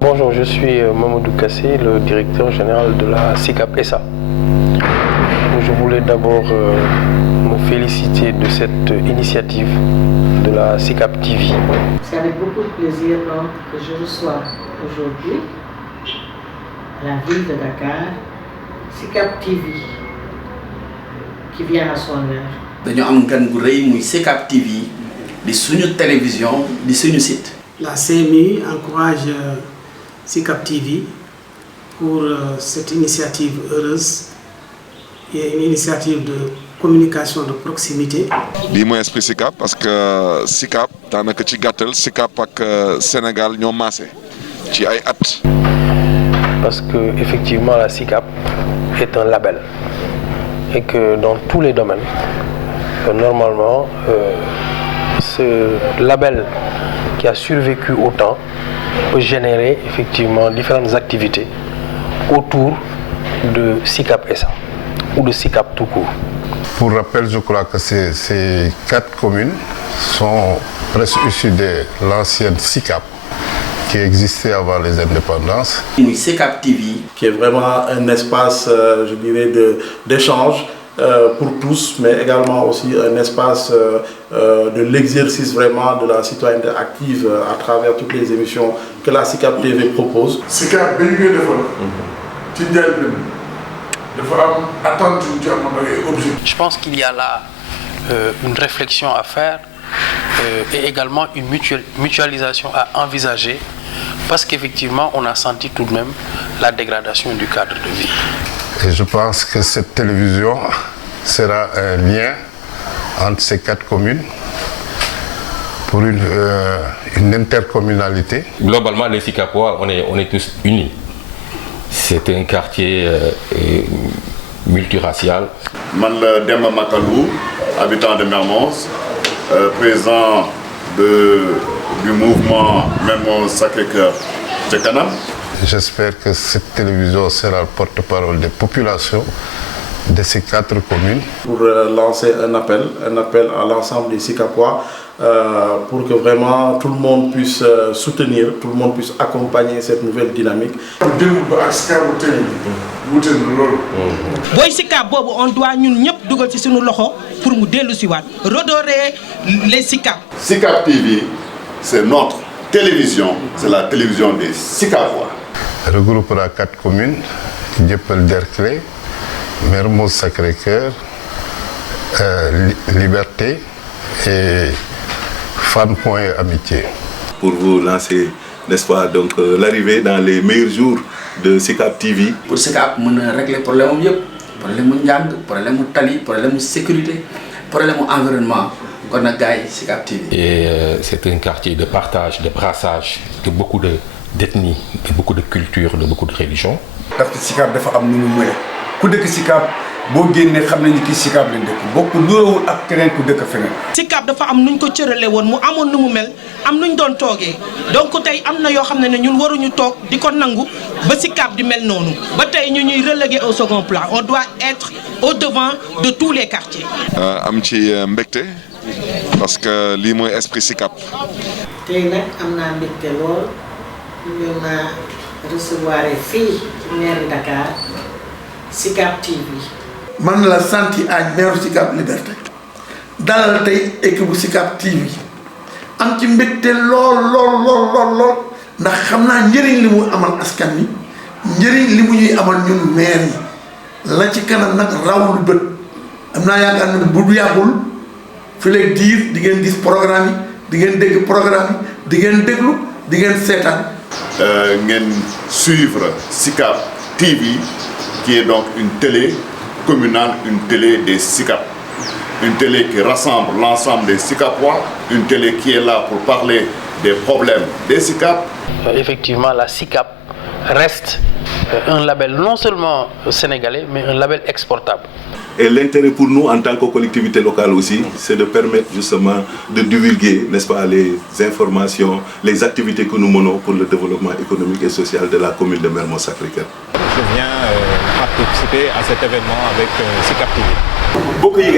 Bonjour, je suis Mamadou Kassé, le directeur général de la SICAP SA. Je voulais d'abord me féliciter de cette initiative de la SICAP TV. C'est avec beaucoup de plaisir donc, que je reçois aujourd'hui à la ville de Dakar SICAP TV qui vient à son heure. Nous avons un SICAP TV, de télévision, de site. La CMI encourage SICAP TV pour cette initiative heureuse et une initiative de communication de proximité. lii mooy esprit SICAP parce que SICAP daanaka ci gàttal SICAP ak Sénégal ñoo maase ci ay at. Parce que effectivement la SICAP est un label et que dans tous les domaines normalement ce label qui a survécu au temps peut générer effectivement différentes activités autour de SICAP SA ou de SICAP tout court. Pour rappel, je crois que ces 4 communes sont presque issues de l'ancienne SICAP qui existait avant les indépendances. SICAP TV, qui est vraiment un espace, je dirais, d'échange pour tous, mais également aussi un espace de l'exercice vraiment de la citoyenneté active à travers toutes les émissions que la SICAP TV propose. SICAP Je pense qu'il y a là une réflexion à faire et également une mutualisation à envisager parce qu'effectivement on a senti tout de même la dégradation du cadre de vie. Et je pense que cette télévision sera un lien entre ces 4 communes pour une intercommunalité. Globalement, les SICAPois, on est tous unis. C'est un quartier multiracial. Man Demba Makalou, habitant de Mermoz, président du mouvement Mermoz Sacré-Cœur de Canam. J'espère que cette télévision sera le porte-parole des populations de ces 4 communes. Pour lancer un appel à l'ensemble des SICAPois pour que vraiment tout le monde puisse soutenir, tout le monde puisse accompagner cette nouvelle dynamique. Boy SICAP bobu on doit ñun ñep duggal ci suñu loxo pour mu delu ci wat redorer les SICAP. SICAP TV, c'est notre télévision, c'est la télévision des SICAPois. Regroupera 4 communes, Dieuppeul-Derklé, Mermoz Sacré-Cœur, Liberté et Fann Point Amitié. Pour vous lancer, n'est-ce pas, donc l'arrivée dans les meilleurs jours de SICAP TV. Pour SICAP, on a réglé les problèmes, problème tali, problème sécurité, problème environnement. On a gagné SICAP TV. Et c'est un quartier de partage, de brassage, de beaucoup d'ethnies, de beaucoup de cultures, de beaucoup de religions. Parce que SICAP dafa am nu mu mëne ku dëkk SICAP boo génnee xam nañu kii SICAP lañ dëkk bokk nuróowul ak keneen ku dëkk feneen. SICAP dafa am nuñ ko cërale woon mu amoon nu mu mel am nuñ doon toogee donc tey am na yoo xam ne ñun waruñu toog di ko nangu ba SICAP di mel noonu ba tey ñu ñuy relégué au second plan on doit être au devant de tous les quartiers. am ci mbégte parce que lii mooy esprit SICAP. tey nag am naa mbégte lool ñu ma recevoir fii maire Dakar SICAP TV. man la santi aaj maire SICAP Liberté dalal tey équipe bu SICAP TV am ci mbégte lool ndax xam naa njëriñ li mu amal askan wi njëriñ li mu ñuy amal ñun maire yi la ci kanam nag rawul bët am naa yaakaar ne bu yàggul fi lay diir di ngeen gis programme yi di ngeen dégg programme yi di ngeen déglu di ngeen seetaan. ngeen suivre SICAP TV qui est donc une télé communale, une télé des SICAP, une télé qui rassemble l'ensemble des SICAPois, une télé qui est là pour parler des problèmes des SICAP. Effectivement, la SICAP reste un label non seulement sénégalais, mais un label exportable. Et l'intérêt pour nous en tant que collectivité locale aussi, c'est de permettre justement de divulguer, n'est-ce pas, les informations, les activités que nous menons pour le développement économique et social de la commune de Mermoz Sacré-Cœur. Je viens participer à cet événement avec SICAP TV. Beaucoup de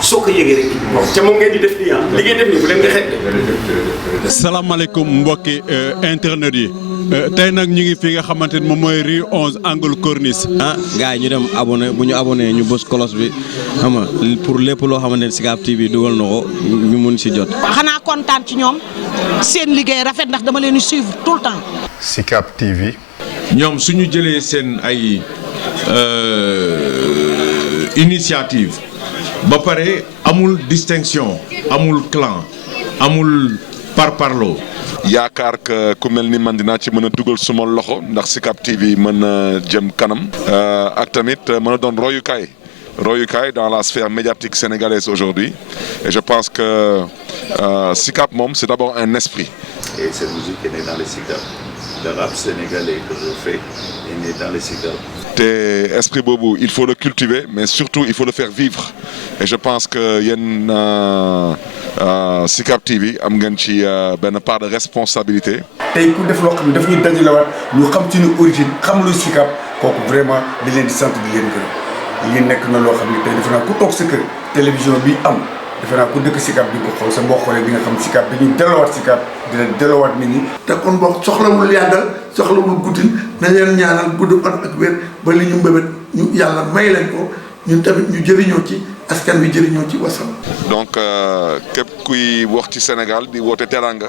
soo ko yëgee rek bon ca moom ngeen di def nii li ngeen def nii bu leen nga xeeb. salaamaaleykum mbokki internet yi tey nag ñu ngi fi nga xamante ni moom mooy rue 11 angle Corniche. gars yi ñu dem abonné bu ñu abonné ñu bës cloche bi xam nga pour lépp loo xamante ni Sicap TV dugal na ko ñu mun si jot. xanaa kontaan ci ñoom seen liggéey rafet ndax dama leen di suivre tout le temps. Sicap TV. ñoom suñu jëlee seen ay initiative ba pare amul distinction amul clan amul parparloo. yaakaar que ku mel ni man dinaa ci mën a dugal suma loxo ndax Sicap TV mën a jëm kanam ak tamit mën a doon royukaay dans la sphère médiatique sénégalaise aujourd'hui et je pense que Sicap moom c'est d'abord un esprit. Et cette musique est née dans les Sicap. Le rap sénégalais que je fais est né dans les Sicap. te esprit boobu il faut le cultiver mais surtout il faut le faire vivre et je pense que yéen Sicap TV am ngeen ci benn part de responsabilité. tey ku def loo xam ne daf ñuy dajalewaat ñu xam ci ñu origine xam luy Sicap kooku vraiment di leen di sant di leen gërëm lii nekk na loo xam ne tey defe naa ku toog sa kër télévision bi am defe naa ku dëkk Sicap di ko xool sa mbokk xoolee di nga xam Sicap dañuy delloowaat Sicap di leen delloowaat nit ñi. te kon boog soxlawul yàggal soxlawul guddin na leen ñaanal gudd fan ak wér ba li ñu mbébét ñu yàlla may leen ko ñun tamit ñu jëriñoo ci askan wi jëriñoo ci wasam. donc képp kuy wax ci Sénégal di woote teranga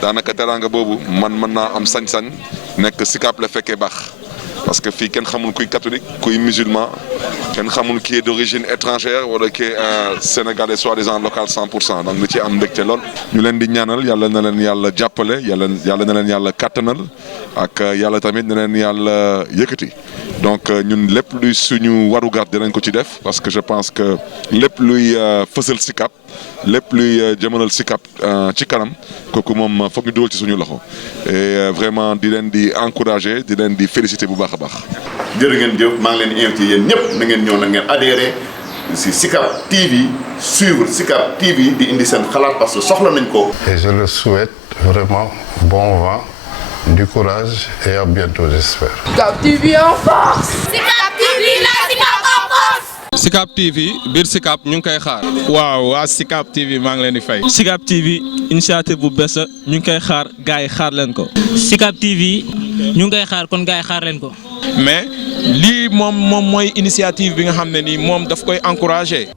daanaka teranga boobu man mën naa am sañ-sañ nekk Sicap la fekkee baax parce que fii kenn xamul kuy catholique kuy musulman kenn xamul qui est d'origine étrangère wala qui est un Sénégalais soi-disant local 100% donc lu ci am mbégte lool. ñu leen di ñaanal yàlla na leen yàlla jàppale yàlla na leen yàlla kattanal ak yàlla tamit na leen yàlla yëkkati donc ñun lépp luy suñu warugar dinañ ko ci def parce que je pense que lépp luy fësal Sicap lépp luy jëmalal Sicap ci kanam kooku moom foog ñu dugal ci suñu loxo et vraiment di leen di encourager di leen di féliciter bu baax a baax. jërë ngeen jëf maa ngi leen di invité yéen ñëpp na ngeen ñëw na ngeen adhéré si Sicap TV suivre Sicap TV di indi seen xalaat parce que soxla nañ ko. Et je le souhaite vraiment bon vent, du courage et à bientôt j'espère. Sicap TV en force. Sicap TV la Sicap en force. Sicap TV biir Sicap ñu ngi koy xaar. waaw waa Sicap TV maa ngi leen di fay. Sicap TV initiative bu bees ñu ngi koy xaar gars yi xaar leen ko. Sicap TV ñu ngi koy xaar kon gars yi xaar leen ko. mais lii moom mooy initiative bi nga xam ne nii moom daf koy encourager.